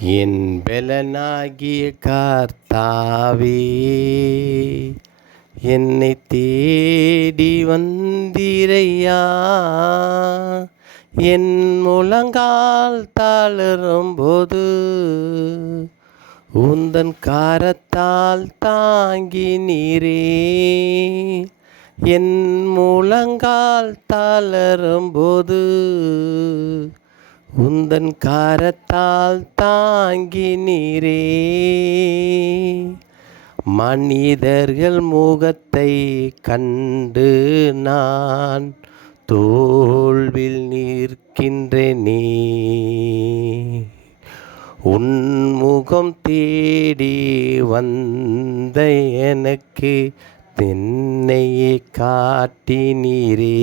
என் பெலனாகிய கர்த்தாவே, என்னை தேடி வந்தீரையா. என் முழங்கால் தளரும்போது உந்தன் கரத்தால் தாங்கினீரே. என் முழங்கால் தளரும்போது உந்தன் கரத்தால் தாங்கினீரே. மனிதர்கள் முகத்தை கண்டு நான் தோல்வில் நிற்கின்றேனே. உன் முகம் தேடி வந்த எனக்கு தென்னையை காட்டினீரே.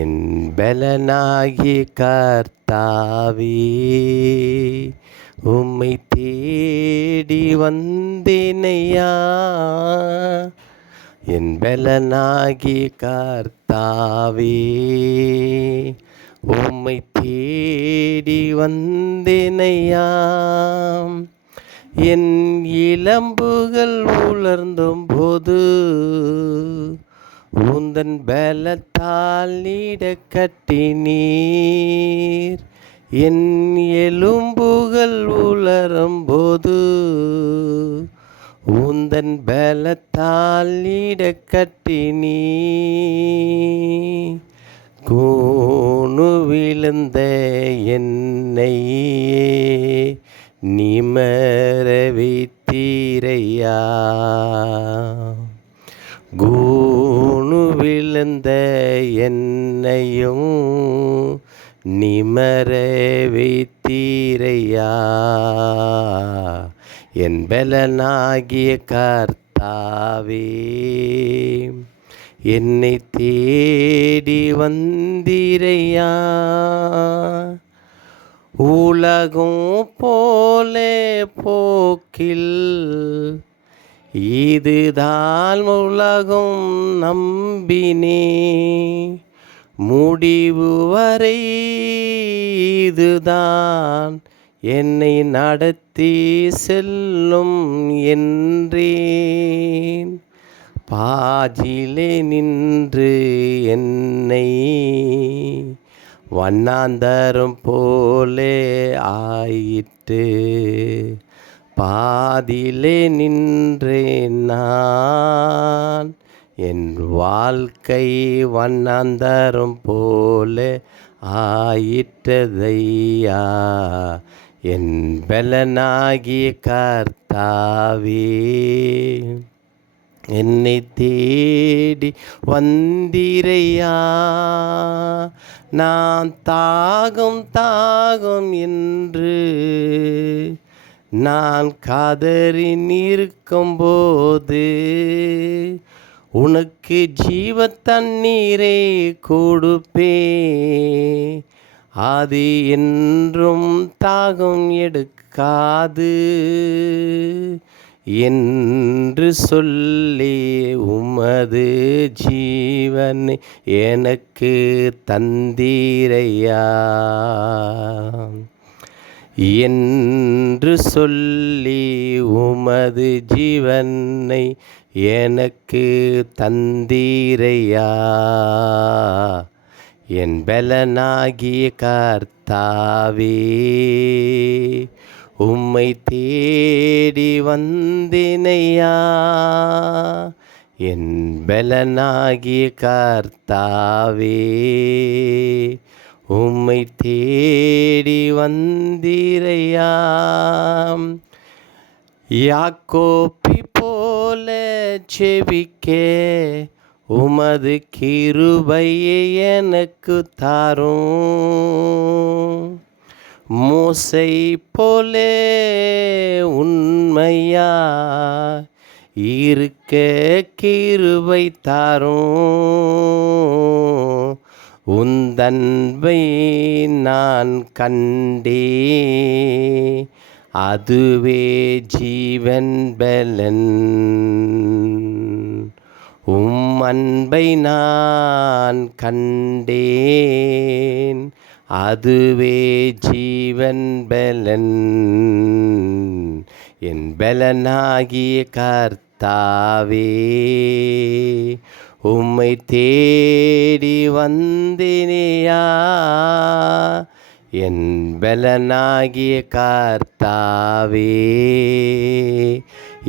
என் பெலனாகிய கர்த்தாவே, உம்மை தேடி வந்தேனையா. என் பெலனாகிய கர்த்தாவே, உம்மை தேடி வந்தேனையா. என் இளம்புகள் உலர்ந்தும் போது உந்தன் பலத்தால் நீட கட்டினீர். என் எலும்புகள் உலரும்போது உந்தன் பலத்தால் நீட கட்டினீர். கூணு விழுந்த என்னை நிமர வைத்தீரையா. கூணு விழுந்த என்னையும் நிமர வைத்தீரையா. என் பெலனாகிய கர்த்தாவே, என்னை தேடி வந்தீரையா. உலகம் போலே போக்கில் இதுதான் உலகம் நம்பினே. முடிவு வரை இதுதான் என்னை நடத்தி செல்லும் என்றேன். பாதியிலே நின்று என்னை வண்ணாந்தரம் போலே ஆயிற்று. பாதியிலே நின்றேன் நான், என் வாழ்க்கை வண்ணாந்தரம் போலே ஆயிற்றதையா. என் பெலனாகிய கர்த்தாவே, என்னை தேடி வந்தீரையா. நான் தாகம் என்று நான் கதறி நிற்கும்போது உனக்கு ஜீவ தண்ணீரை கொடுப்பே. அது என்றும் தாகம் எடுக்காது என்று சொல்லி உமது ஜீவனை எனக்கு தந்தீரையா. என்று சொல்லி உமது ஜீவனை எனக்கு தந்தீரையா. என் பெலனாகிய கர்த்தாவே, உம்மை தேடி வந்தேனையா. என் பெலனாகிய கர்த்தாவே, உம்மை தேடி வந்தீரையா. யாக்கோபை போல செபிக்க உமது கிருபையை எனக்கு தாரும். மோசை போலே உண்மையா இருக்க கிருபை தாரும். உந்தன்பை நான் கண்டே, அதுவே ஜீவன் பலன். அன்பை நான் கண்டேன், அதுவே ஜீவன் பலன். என் பலனாகிய கர்த்தாவே, உம்மை தேடி வந்தினையா. என் பலனாகிய கர்த்தாவே,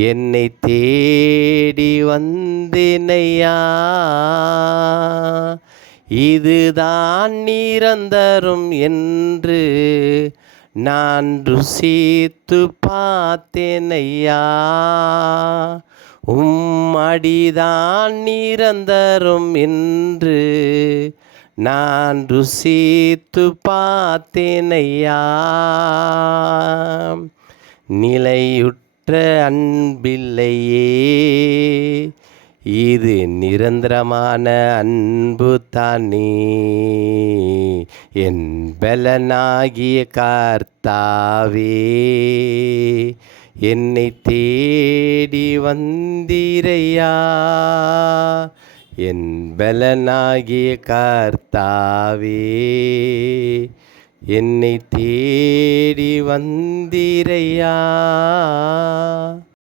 என்னை தேடி வந்தினையா. இதுதான் நிரந்தரம் என்று நான் ருசித்து பார்த்தேனையா. அடிதான் நிரந்தரம் என்று நான் ருசித்து பார்த்தேனையா. நிலையுற்ற அன்பில்லையே, இது நிரந்தரமான அன்பு தானே. என் பலனாகிய கர்த்தாவே, என்னை தேடி வந்தீரையா. என் பலனாகிய கர்த்தாவே, என்னை தேடி வந்தீரையா.